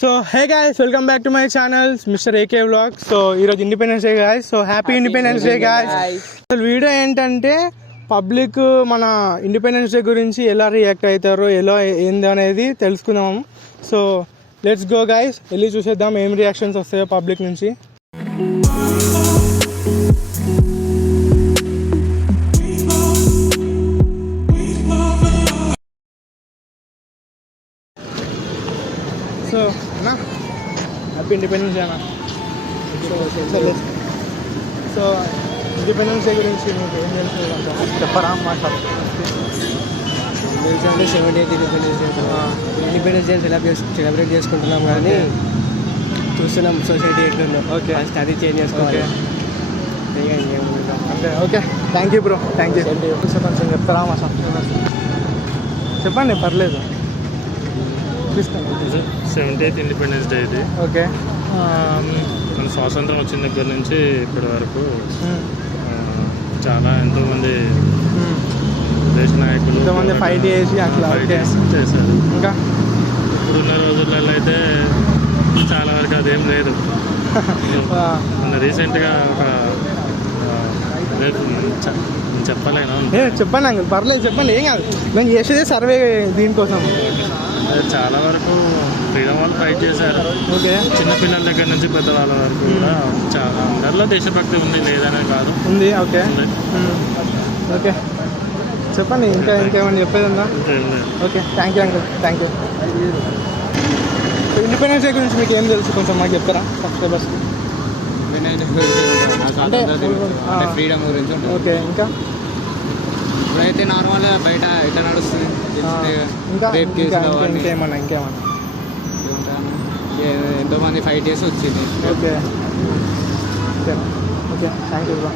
So hey guys, welcome back to my channel mister AK vlog. So ఈరోజు independence day guys. So happy independence day guys. అసలు video ఏంటంటే public మన independence day గురించి ఎలా react అవుతారో, ఎలా ఏంది అనేది తెలుసుకుందాం. సో లెట్స్ గో గాయ్స్, వెళ్ళి చూసేద్దాం ఏం రియాక్షన్స్ వస్తాయో పబ్లిక్ నుంచి. సో అన్నా, హ్యాపీ ఇండిపెండెన్స్ డే అన్న. సో ఇండిపెండెన్స్ డే గురించి మీకు ఏం తెలుసు చెప్పరా? తెలుసు అంటే 78th ఇండిపెండెన్స్ డే సెలబ్రేట్ చేసుకుంటున్నాం, కానీ చూస్తున్నాం సొసైటీ ఎట్లుందో. ఓకే, అది చేంజ్ చేసుకోవాలి అంటే. Okay, thank you bro, thank you. కొంచెం చెప్తారా మా సబ్స్క్రైబర్స్? చెప్పండి, పర్లేదు. 70th ఇండిపెండెన్స్ డే ఇది. ఓకే, మన స్వాతంత్రం వచ్చిన దగ్గర నుంచి ఇప్పటి వరకు చాలా ఎంతోమంది దేశ నాయకులు ఎంతోమంది ఫైట్ చేసి అట్లా చేశారు. ఇంకా ఇప్పుడున్న రోజులలో అయితే చాలా వరకు అదేం లేదు. మన రీసెంట్గా ఒక చెప్పలేను. చెప్పండి అంకుల్, పర్లేదు చెప్పండి, ఏం కాదు. నేను చేసేది సర్వే దీనికోసం. చాలా వరకు ఫ్రీడమ్ వాళ్ళు ఫైట్ చేశారు. ఓకే, చిన్నపిల్లల దగ్గర నుంచి పెద్దవాళ్ళ వరకు కూడా చాలా అందరిలో దేశభక్తి ఉంది, లేదనే కాదు, ఉంది. ఓకే ఓకే, చెప్పండి. ఇంకేమైనా చెప్పేది ఉందా? Okay, thank you uncle, thank you. Independence day గురించి మీకు ఏం తెలుసు, కొంచెం మాకు చెప్తారా సబ్స్క్రైబర్స్కి? అంటే ఫ్రీడమ్ గురించి. ఓకే, ఇంకా ఇప్పుడైతే నార్మల్గా బయట ఎట్లా నడుస్తుంది, ఇంకా ఇంకేమన్నా ఎంతోమంది ఫైట్ చేసి వచ్చింది. Okay okay okay, thank you bro.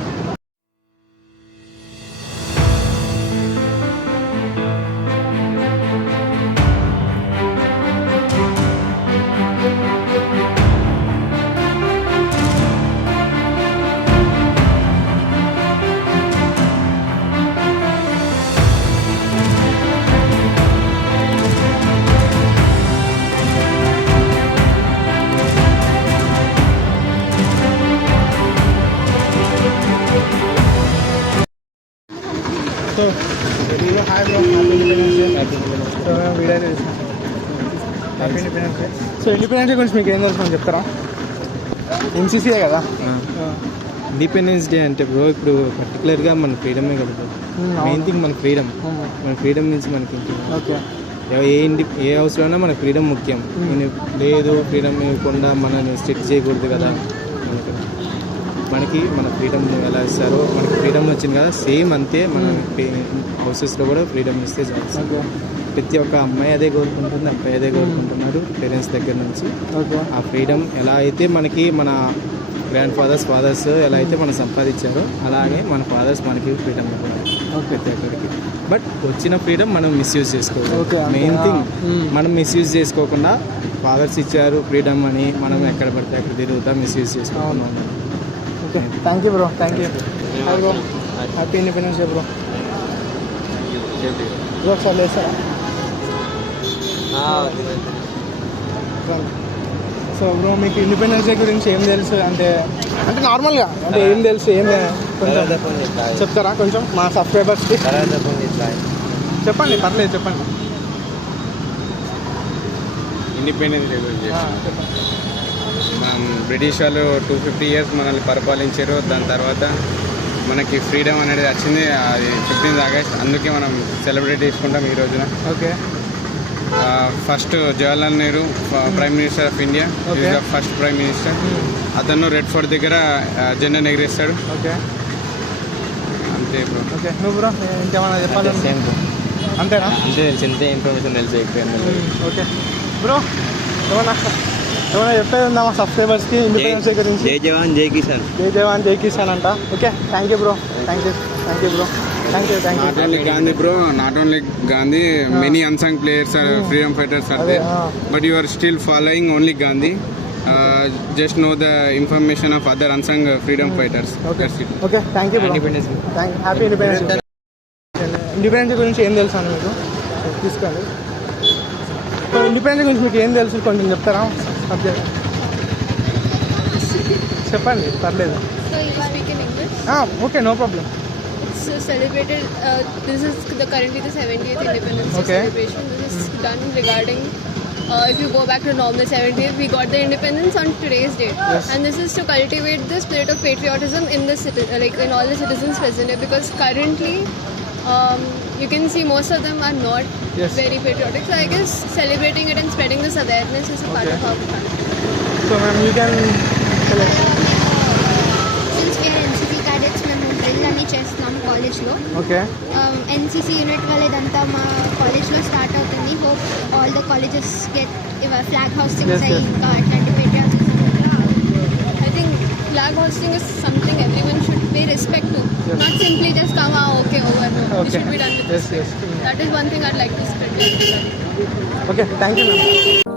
So hi bro, happy independence day. So మేము వీడియో చేస్తాం. Happy independence day. So independence day గురించి మీకు ఏం తెలుసు చెప్తారా? ఎన్సీసీయే కదా ఇండిపెండెన్స్ డే అంటే బ్రో, ఇప్పుడు పర్టికులర్గా మన ఫ్రీడమే కదా. మెయిన్ థింగ్ మన ఫ్రీడమ్. మన ఫ్రీడమ్ నుంచి మనకి ఓకే, ఏ అవసరమైనా మన ఫ్రీడమ్ ముఖ్యం. లేదు ఫ్రీడమ్ ఇవ్వకుండా మనల్ని స్ట్రిక్ట్ చేయకూడదు కదా. మనకి మన ఫ్రీడమ్ ఎలా ఇస్తారో, మనకి ఫ్రీడమ్ వచ్చింది కదా, సేమ్ అంతే మన హౌసెస్లో కూడా ఫ్రీడమ్ ఇస్తే చాలు. ప్రతి ఒక్క అమ్మాయి అదే కోరుకుంటుంది, అబ్బాయి అదే కోరుకుంటున్నారు పేరెంట్స్ దగ్గర నుంచి. ఆ ఫ్రీడమ్ ఎలా అయితే మనకి మన గ్రాండ్ ఫాదర్స్ ఎలా అయితే మనం సంపాదించారో, అలాగే మన ఫాదర్స్ మనకి ఫ్రీడమ్ ఇవ్వాలి ప్రతి ఒక్కరికి. బట్ వచ్చిన ఫ్రీడమ్ మనం మిస్యూజ్ చేసుకోవాలి. మెయిన్ థింగ్ మనం మిస్యూజ్ చేసుకోకుండా, ఫాదర్స్ ఇచ్చారు ఫ్రీడమ్ అని మనం ఎక్కడ పడితే అక్కడ తిరుగుతాం, మిస్యూజ్ చేసుకోవాలి. Okay, thank you bro, thank you. Hi bro, happy independence day bro. Bro ఒకసారి లేస్తారా? సో బ్రో, మీకు ఇండిపెండెన్స్ డే గురించి ఏం తెలుసు? అంటే నార్మల్గా అంటే ఏం తెలుసు, ఏం కొంచెం చెప్తారా కొంచెం మా సబ్స్క్రైబర్స్కి? చెప్పండి, పర్లేదు చెప్పండి. ఇండిపెండెన్స్ డే గురించి మనం బ్రిటిష్ వాళ్ళు 250 years మనల్ని పరిపాలించారు. దాని తర్వాత మనకి ఫ్రీడమ్ అనేది వచ్చింది, అది 15th August. అందుకే మనం సెలబ్రేట్ చేసుకుంటాం ఈ రోజున. Okay, first Jawaharlal Nehru prime minister of India, first prime minister. అతను రెడ్ ఫోర్ట్ దగ్గర జెండా ఎగరేస్తాడు. ఓకే అంతే బ్రో. ఓకే, నువ్వు బ్రో ఇంకేమైనా చెప్పాలి? అంతేనా? అంటే చిన్న ఇన్ఫర్మేషన్ తెలిసి ఓకే బ్రో, ఏమన్నా చెప్పేది ఉందా మా సబ్స్క్రైబర్స్కి ఇండిపెండెన్స్ డే గురించి? జై జవాన్ జై కిసాన్. జై జవాన్ జై కిసాన్ అంట. Okay, thank you bro, thank you bro, thank you. Not only Gandhi bro, not only Gandhi, many unsung players are freedom fighters are there, but you are still following only Gandhi. Just know the information of other unsung freedom fighters. Okay, thank you bro, happy independence day. Independence day గురించి ఏం తెలుసు అని మీకు తీసుకోండి. Independence గురించి మీకు ఏం తెలుసు కొంచెం చెప్తారా? ఓకే చెప్పండి పర్లేదు So you speak in English? Okay no problem It's celebrated. This is currently the 70th Independence Day Okay. celebration. This is done regarding. If you go back to normal 70th, we got the independence on today's date, Yes. and this is to cultivate the spirit of patriotism in the in all the citizens present here. Because currently, you can see most of them are not Yes. very patriotic. So I guess celebrating it and spreading this awareness is a part Okay. of our country. So ma'am you can since where NCC cadets మేము drill అన్ని చేస్తున్నాం కాలేజ్లో. Okay NCC unit వల్ల ఇదంతా మా కాలేజ్లో start అవుతుంది. Hope all the colleges get flag hoistings Yes, అయ్యి yes. ఇంకా అట్లాంటి patriotism ఇట్లా. I think flag hosting is something everyone should pay respect to. Yes. Not simply just come, okay, over. No. It okay should be done with yes yes That is one thing I'd like to spread. Okay thank you ma'am